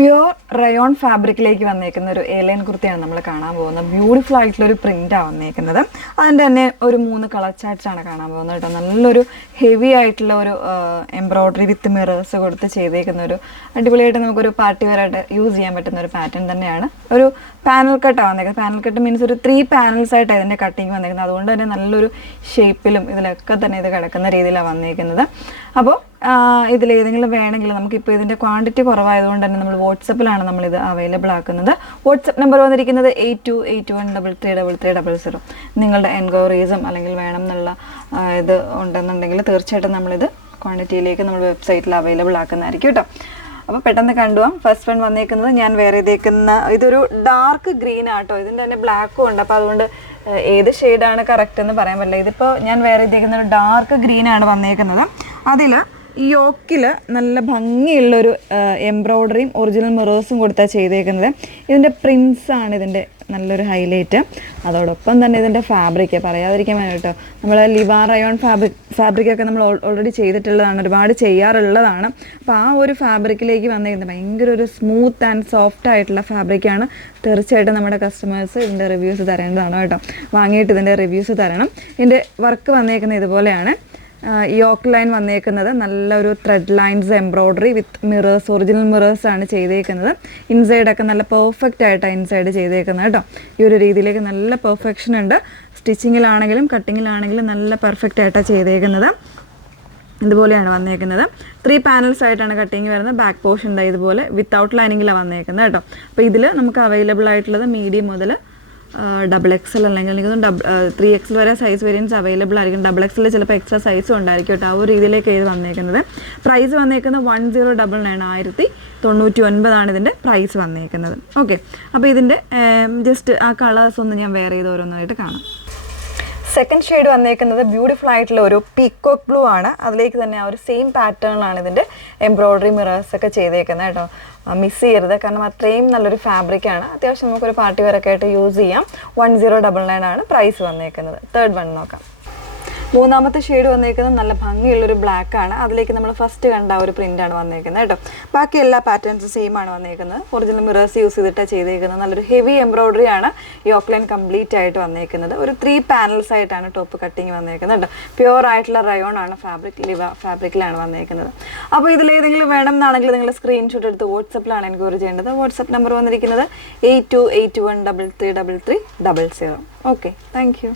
Pure rayon ഫാബ്രിക്കിലേക്ക് വന്നേക്കുന്ന ഒരു A-line കുർത്തിയാണ് നമ്മൾ കാണാൻ പോകുന്നത്. ബ്യൂട്ടിഫുൾ ആയിട്ടുള്ള ഒരു പ്രിൻ്റാണ് വന്നേക്കുന്നത്. അതിൻ്റെ തന്നെ ഒരു 3 കളർ ചാർട്ട്സാണ് കാണാൻ പോകുന്നത് കേട്ടോ. നല്ലൊരു ഹെവി ആയിട്ടുള്ള ഒരു എംബ്രോയ്ഡറി വിത്ത് മിറേഴ്സ് കൊടുത്ത് ചെയ്തേക്കുന്ന ഒരു അടിപൊളിയായിട്ട് നമുക്കൊരു പാർട്ടി വെയർ ആയിട്ട് യൂസ് ചെയ്യാൻ പറ്റുന്ന ഒരു പാറ്റേൺ തന്നെയാണ്. ഒരു പാനൽ കട്ടാണ് വന്നേക്കുന്നത്. പാനൽ കട്ട് മീൻസ് ഒരു 3 പാനൽസ് ആയിട്ട് അതിൻ്റെ കട്ടിങ് വന്നേക്കുന്നത്. അതുകൊണ്ട് തന്നെ നല്ലൊരു ഷേപ്പിലും ഇതിലൊക്കെ തന്നെ ഇത് കിടക്കുന്ന രീതിയിലാണ് വന്നേക്കുന്നത്. അപ്പോൾ ഇതിലേതെങ്കിലും വേണമെങ്കിൽ നമുക്കിപ്പോൾ ഇതിൻ്റെ ക്വാണ്ടിറ്റി കുറവായതുകൊണ്ട് തന്നെ നമ്മൾ വാട്സപ്പിലാണ് നമ്മളിത് അവൈലബിൾ ആക്കുന്നത്. വാട്സപ്പ് നമ്പർ വന്നിരിക്കുന്നത് 8281333300. നിങ്ങളുടെ എൻക്വയറീസും അല്ലെങ്കിൽ വേണം എന്നുള്ള ഇത് ഉണ്ടെന്നുണ്ടെങ്കിൽ തീർച്ചയായിട്ടും നമ്മളിത് ക്വാണ്ടിറ്റിയിലേക്ക് നമ്മൾ വെബ്സൈറ്റിൽ അവൈലബിൾ ആക്കുന്നതായിരിക്കും കേട്ടോ. അപ്പോൾ പെട്ടെന്ന് കണ്ടുപോകാം. ഫസ്റ്റ് വൺ വന്നേക്കുന്നത് ഞാൻ വേറെ ഇതേക്കുന്ന ഇതൊരു ഡാർക്ക് ഗ്രീൻ ആട്ടോ. ഇതിൻ്റെ തന്നെ ബ്ലാക്കും ഉണ്ട്. അപ്പോൾ അതുകൊണ്ട് ഏത് ഷെയ്ഡാണ് കറക്റ്റ് എന്ന് പറയാൻ പറ്റില്ല. ഇതിപ്പോൾ ഞാൻ വേറെ ഇതേക്കുന്ന ഒരു ഡാർക്ക് ഗ്രീനാണ് വന്നേക്കുന്നത്. അതിൽ യോക്കിൽ നല്ല ഭംഗിയുള്ളൊരു എംബ്രോയ്ഡറിയും ഒറിജിനൽ മിറേഴ്സും കൊടുത്താണ് ചെയ്തേക്കുന്നത്. ഇതിൻ്റെ പ്രിൻസാണ് ഇതിൻ്റെ നല്ലൊരു ഹൈലൈറ്റ്. അതോടൊപ്പം തന്നെ ഇതിൻ്റെ ഫാബ്രിക് പറയാതിരിക്കാൻ വേണ്ടിട്ടോ, നമ്മൾ ലിവാ റയോൺ ഫാബ്രിക്കൊക്കെ നമ്മൾ ഓൾറെഡി ചെയ്തിട്ടുള്ളതാണ്, ഒരുപാട് ചെയ്യാറുള്ളതാണ്. അപ്പോൾ ആ ഒരു ഫാബ്രിക്കിലേക്ക് വന്നേക്കുന്നത് ഭയങ്കര ഒരു സ്മൂത്ത് ആൻഡ് സോഫ്റ്റ് ആയിട്ടുള്ള ഫാബ്രിക്കാണ്. തീർച്ചയായിട്ടും നമ്മുടെ കസ്റ്റമേഴ്സ് ഇതിൻ്റെ റിവ്യൂസ് തരേണ്ടതാണ് കേട്ടോ. വാങ്ങിയിട്ട് ഇതിൻ്റെ റിവ്യൂസ് തരണം. ഇതിൻ്റെ വർക്ക് വന്നേക്കുന്നത് ഇതുപോലെയാണ്. യോക്ക് ലൈൻ വന്നേക്കുന്നത് നല്ലൊരു ത്രെഡ് ലൈൻസ് എംബ്രോയ്ഡറി വിത്ത് മിറേഴ്സ്, ഒറിജിനൽ മിറേഴ്സ് ആണ് ചെയ്തേക്കുന്നത്. ഇൻസൈഡൊക്കെ നല്ല പെർഫെക്റ്റ് ആയിട്ടാണ് ഇൻസൈഡ് ചെയ്തേക്കുന്നത് കേട്ടോ. ഈ ഒരു രീതിയിലേക്ക് നല്ല പെർഫെക്ഷൻ ഉണ്ട്. സ്റ്റിച്ചിങ്ങിലാണെങ്കിലും കട്ടിങ്ങിലാണെങ്കിലും നല്ല പെർഫെക്റ്റ് ആയിട്ടാണ് ചെയ്തേക്കുന്നത്. ഇതുപോലെയാണ് വന്നേക്കുന്നത്. 3 പാനൽസ് ആയിട്ടാണ് കട്ടിങ് വരുന്നത്. ബാക്ക് പോർഷൻ ഉണ്ട് ഇതുപോലെ വിത്തൗട്ട് ലൈനിങ്ങിലാണ് വന്നേക്കുന്നത് കേട്ടോ. അപ്പോൾ ഇതിൽ നമുക്ക് അവൈലബിൾ ആയിട്ടുള്ളത് മീഡിയം മുതൽ XXL അല്ലെങ്കിൽ 3XL വരെ സൈസ് വേരിയൻസ് അവൈലബിൾ ആയിരിക്കും. XXL ചിലപ്പോൾ എക്സ്ട്രാ സൈസും ഉണ്ടായിരിക്കും കേട്ടോ. ആ ഒരു രീതിയിലേക്ക് ഇത് വന്നേക്കുന്നത്. പ്രൈസ് വന്നേക്കുന്നത് 1099 1099 ഇതിൻ്റെ പ്രൈസ് വന്നേക്കുന്നത്. ഓക്കെ, അപ്പോൾ ഇതിൻ്റെ ജസ്റ്റ് ആ കളേഴ്സ് ഒന്ന് ഞാൻ വേറെ ചെയ്ത് ഓരോന്നായിട്ട് കാണാം. സെക്കൻഡ് ഷെയ്ഡ് വന്നേക്കുന്നത് ബ്യൂട്ടിഫുൾ ആയിട്ടുള്ള ഒരു പീക്കോക്ക് ബ്ലൂ ആണ്. അതിലേക്ക് തന്നെ ആ ഒരു സെയിം പാറ്റേണിലാണ് ഇതിൻ്റെ എംബ്രോയ്ഡറി മിറേഴ്സ് ഒക്കെ ചെയ്തേക്കുന്നത് കേട്ടോ. മിസ് ചെയ്യരുത്, കാരണം അത്രയും നല്ലൊരു ഫാബ്രിക്കാണ്. അത്യാവശ്യം നമുക്കൊരു പാർട്ടി വെയറൊക്കെ ആയിട്ട് യൂസ് ചെയ്യാം. 1099 ആണ് പ്രൈസ് വന്നേക്കുന്നത്. തേർഡ് വൺ നോക്കാം. മൂന്നാമത്തെ ഷെയ്ഡ് വന്നേക്കുന്നത് നല്ല ഭംഗിയുള്ളൊരു ബ്ലാക്ക് ആണ്. അതിലേക്ക് നമ്മൾ ഫസ്റ്റ് കണ്ട ഒരു പ്രിൻ്റാണ് വന്നേക്കുന്നത് കേട്ടോ. ബാക്കി എല്ലാ പാറ്റേൺസും സെയിം ആണ് വന്നേക്കുന്നത്. ഒറിജിനൽ മിറേഴ്സ് യൂസ് ചെയ്തിട്ടാണ് ചെയ്തേക്കുന്നത്. നല്ലൊരു ഹെവി എംബ്രോയ്ഡറി ആണ് യോക്ക് ലൈൻ കംപ്ലീറ്റ് ആയിട്ട് വന്നേക്കുന്നത്. ഒരു 3 പാനൽസ് ആയിട്ടാണ് ടോപ്പ് കട്ടിങ് വന്നേക്കുന്നത് കേട്ടോ. പ്യുവർ ആയിട്ടുള്ള റയോൺ ആണ് ഫാബ്രിക്, ലിവ ഫാബ്രിക്കിലാണ് വന്നേക്കുന്നത്. അപ്പോൾ ഇതിലേതെങ്കിലും വേണം എന്നാണെങ്കിൽ നിങ്ങൾ സ്ക്രീൻഷോട്ട് എടുത്ത് വാട്സപ്പിലാണ് എൻക്വയറി ചെയ്യേണ്ടത്. വാട്സപ്പ് നമ്പർ വന്നിരിക്കുന്നത് 8281333300. Okay, thank you.